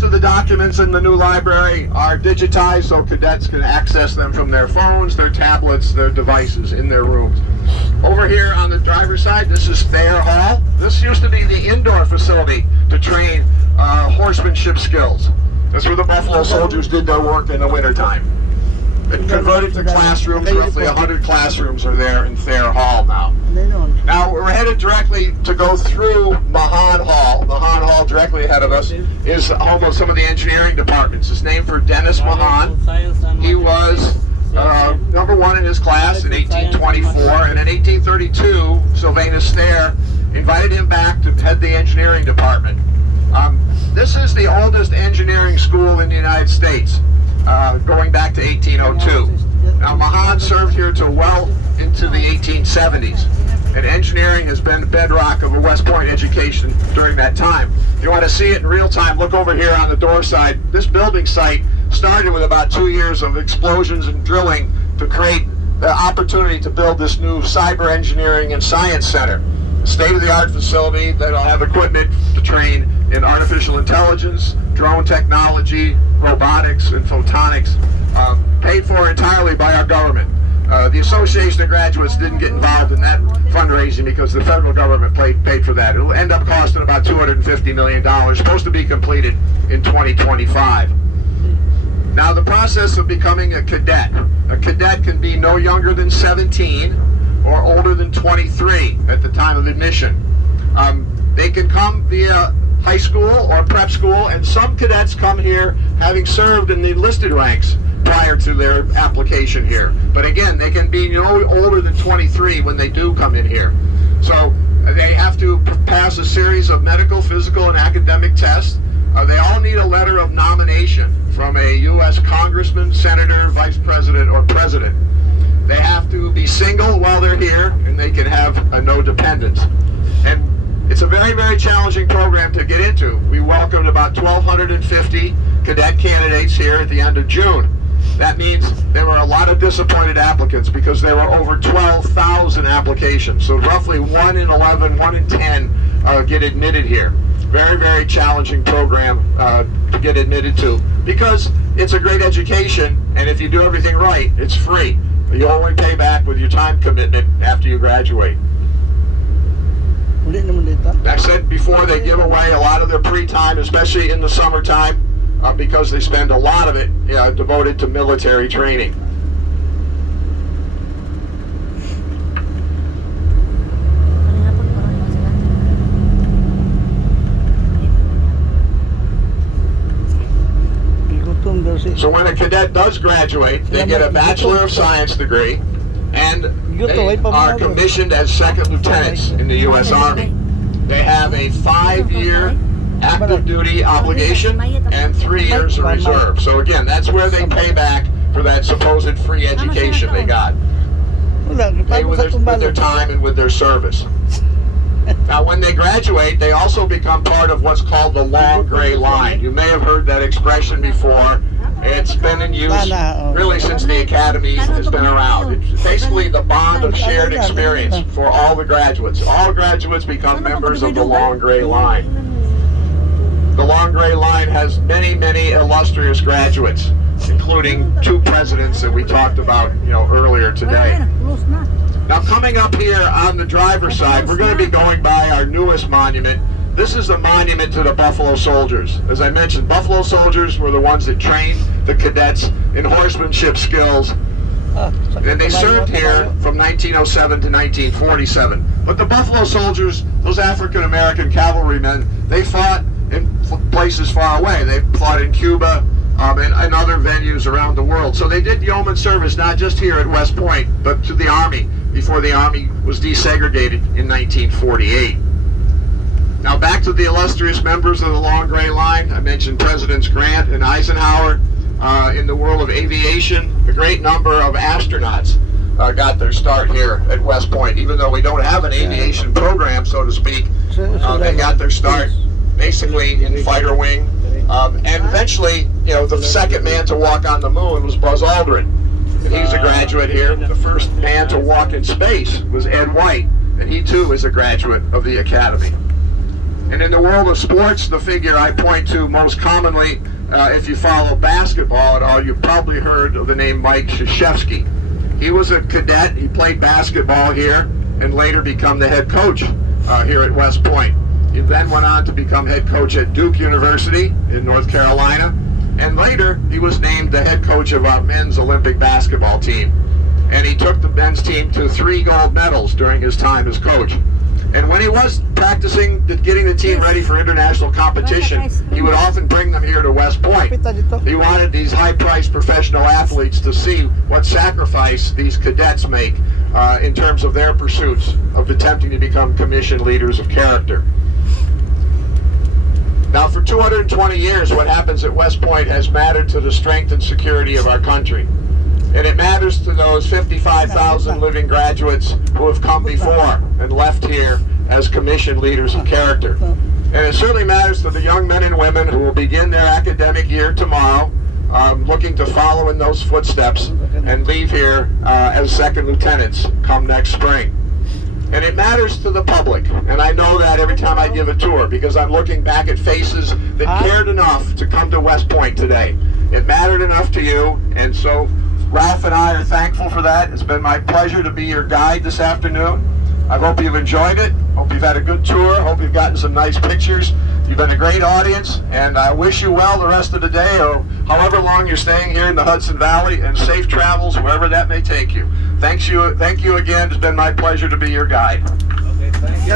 Most of the documents in the new library are digitized so cadets can access them from their phones, their tablets, their devices in their rooms. Over here on the driver's side, this is Thayer Hall. This used to be the indoor facility to train horsemanship skills. That's where the Buffalo Soldiers did their work in the wintertime. It converted to classrooms. Roughly 100 classrooms are there in Thayer Hall now. Now we're headed directly to go through Mahan Hall. Mahan Hall directly ahead of us is home of some of the engineering departments. It's named for Dennis Mahan. He was number one in his class in 1824, and in 1832, Sylvanus Thayer invited him back to head the engineering department. This is the oldest engineering school in the United States, going back to 1802. Now Mahan served here till well into the 1870s, and engineering has been the bedrock of a West Point education during that time. If you want to see it in real time, look over here on the door side. This building site started with about 2 years of explosions and drilling to create the opportunity to build this new cyber engineering and science center. State-of-the-art facility that'll have equipment to train in artificial intelligence, drone technology, robotics, and photonics, paid for entirely by our government. The Association of Graduates didn't get involved in that fundraising because the federal government paid for that. It'll end up costing about $250 million, supposed to be completed in 2025. Now the process of becoming a cadet can be no younger than 17 or older than 23 at the time of admission. They can come via high school or prep school, and some cadets come here having served in the enlisted ranks prior to their application here. But again, they can be no older than 23 when they do come in here. So they have to pass a series of medical, physical, and academic tests. They all need a letter of nomination from a U.S. congressman, senator, vice president, or president. They have to be single while they're here, and they can have no dependents. And it's a very, very challenging program to get into. We welcomed about 1,250 cadet candidates here at the end of June. That means there were a lot of disappointed applicants because there were over 12,000 applications. So roughly 1 in 11, 1 in 10 get admitted here. Very, very challenging program to get admitted to because it's a great education, and if you do everything right, it's free. You only pay back with your time commitment after you graduate. I said before, they give away a lot of their free time, especially in the summertime, because they spend a lot of it devoted to military training. So when a cadet does graduate, they get a Bachelor of Science degree, and they are commissioned as second lieutenants in the U.S. Army. They have a 5-year active duty obligation and 3 years of reserve. So again, that's where they pay back for that supposed free education they got. Pay with their time and with their service. Now when they graduate, they also become part of what's called the long gray line. You may have heard that expression before. It's been in use really since the Academy has been around. It's basically the bond of shared experience for all the graduates. All graduates become members of the long gray line. The long gray line has many, many illustrious graduates, including 2 presidents that we talked about earlier today. Now coming up here on the driver's side, we're going to be going by our newest monument. This is a monument to the Buffalo Soldiers. As I mentioned, Buffalo Soldiers were the ones that trained the cadets in horsemanship skills. And they served here from 1907 to 1947. But the Buffalo Soldiers, those African-American cavalrymen, they fought in places far away. They fought in Cuba and other venues around the world. So they did yeoman service not just here at West Point, but to the Army before the Army was desegregated in 1948. Now back to the illustrious members of the Long Gray Line. I mentioned Presidents Grant and Eisenhower. In the world of aviation, a great number of astronauts got their start here at West Point. Even though we don't have an aviation program, so to speak, they got their start basically in fighter wing. And eventually, the second man to walk on the moon was Buzz Aldrin. And he's a graduate here. The first man to walk in space was Ed White, and he too is a graduate of the Academy. And in the world of sports, the figure I point to most commonly, if you follow basketball at all, you've probably heard of the name Mike Krzyzewski. He was a cadet, he played basketball here, and later become the head coach here at West Point. He then went on to become head coach at Duke University in North Carolina, and later he was named the head coach of our men's Olympic basketball team. And he took the men's team to 3 gold medals during his time as coach. And when he was practicing, getting the team ready for international competition, he would often bring them here to West Point. He wanted these high-priced professional athletes to see what sacrifice these cadets make in terms of their pursuits of attempting to become commissioned leaders of character. Now, for 220 years, what happens at West Point has mattered to the strength and security of our country. And it matters to those 55,000 living graduates who have come before and left here as commissioned leaders of character. And it certainly matters to the young men and women who will begin their academic year tomorrow, looking to follow in those footsteps and leave here as second lieutenants come next spring. And it matters to the public, and I know that every time I give a tour, because I'm looking back at faces that cared enough to come to West Point today. It mattered enough to you, and so Ralph and I are thankful for that. It's been my pleasure to be your guide this afternoon. I hope you've enjoyed it. Hope you've had a good tour. Hope you've gotten some nice pictures. You've been a great audience, and I wish you well the rest of the day, or however long you're staying here in the Hudson Valley, and safe travels wherever that may take you. Thank you again. It's been my pleasure to be your guide. Okay, thank you.